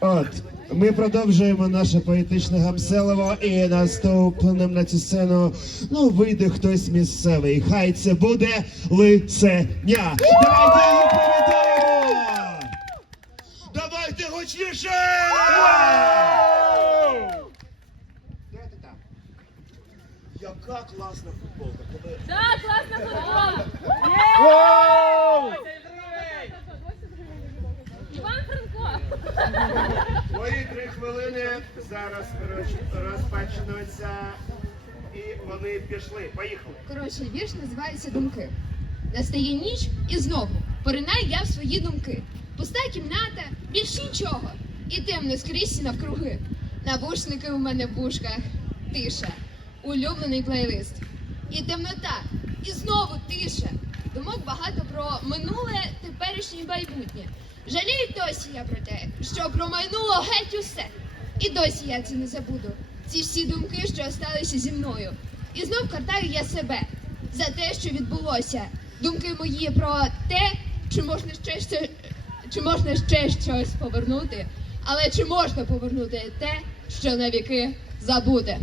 От, ми продовжуємо наше поетичне гамселево і наступним на цю сцену ну вийде хтось місцевий. Хай це буде лиценя. Давайте привітаємо! Давайте гучніше! Давайте так. Яка класна футболка. Так, класна футболка. Іван Твої три хвилини зараз роз- розпочнуться. І вони пішли. Поїхали. Коротше, вірш називається Думки. Настає ніч і знову поринаю я в свої думки. Пуста кімната, більш нічого. І темно скрізь навкруги. Навушники у мене в вушках. Тиша. Улюблений плейлист. І темнота. І знову тиша. Думок багато про минуле, теперішнє і майбутнє. Жалію досі я про те, що промайнуло геть усе. І досі я це не забуду. Ці всі думки, що осталися зі мною. І знов картаю я себе за те, що відбулося. Думки мої про те, чи можна ще ще, чи можна ще щось повернути, але чи можна повернути те, що навіки забуде.